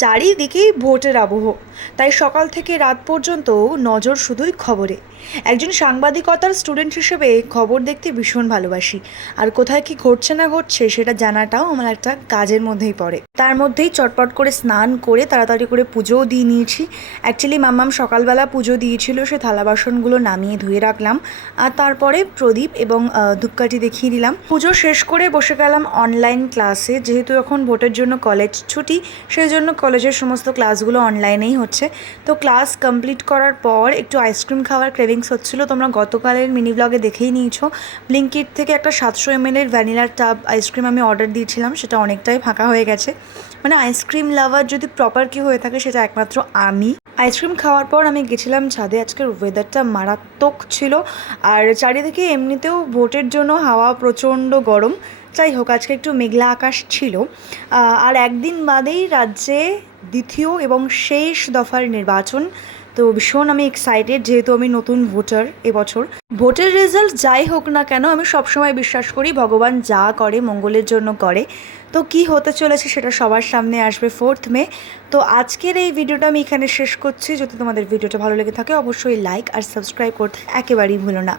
চারিদিকেই ভোটের আবহ, তাই সকাল থেকে রাত পর্যন্ত নজর শুধুই খবরে। একজন সাংবাদিকতার স্টুডেন্ট হিসেবে খবর দেখতে ভীষণ ভালোবাসি, আর কোথায় কি ঘটছে না ঘটছে সেটা জানাটাও আমার একটা কাজের মধ্যেই পড়ে। তার মধ্যেই চটপট করে স্নান করে তাড়াতাড়ি করে পুজোও দিয়ে নিয়েছি। অ্যাকচুয়ালি মাম্মাম সকালবেলা পুজো দিয়েছিল, সে থালা বাসনগুলো নামিয়ে ধুয়ে রাখলাম, আর তারপরে প্রদীপ এবং ধূপকাঠি দেখিয়ে দিলাম। পুজো শেষ করে বসে গেলাম অনলাইন ক্লাসে। যেহেতু এখন ভোটের জন্য কলেজ ছুটি, সেই জন্য কলেজের সমস্ত ক্লাসগুলো অনলাইনেই হচ্ছে। তো ক্লাস কমপ্লিট করার পর একটু আইসক্রিম খাওয়ার ক্রেভিংস হচ্ছিলো। তোমরা গতকালের মিনি ব্লগে দেখেই নিয়েছো, ব্লিঙ্কিট থেকে একটা 700 ml ভ্যানিলার টাব আইসক্রিম আমি অর্ডার দিয়েছিলাম, সেটা অনেকটাই ফাঁকা হয়ে গেছে। মানে আইসক্রিম লাভার যদি প্রপার কি হয়ে থাকে সেটা একমাত্র আমি। আইসক্রিম খাওয়ার পর আমি গেছিলাম ছাদে। আজকের ওয়েদারটা মারাত্মক ছিল, আর চারিদিকে এমনিতেও ভোটের জন্য হাওয়া প্রচণ্ড গরম। যাই হোক, আজকে একটু মেঘলা আকাশ ছিল। আর একদিন বাদেই রাজ্যে দ্বিতীয় এবং শেষ দফার নির্বাচন। তো ভীষণ আমি এক্সাইটেড, যেহেতু আমি নতুন ভোটার এবছর। ভোটের রেজাল্ট যাই হোক না কেন, আমি সবসময় বিশ্বাস করি ভগবান যা করে মঙ্গলের জন্য করে। তো কি হতে চলেছে সেটা সবার সামনে আসবে 4th মে। তো আজকের এই ভিডিওটা আমি এখানে শেষ করছি। যদি তোমাদের ভিডিওটা ভালো লেগে থাকে অবশ্যই লাইক আর সাবস্ক্রাইব করতে একেবারেই ভুলো না।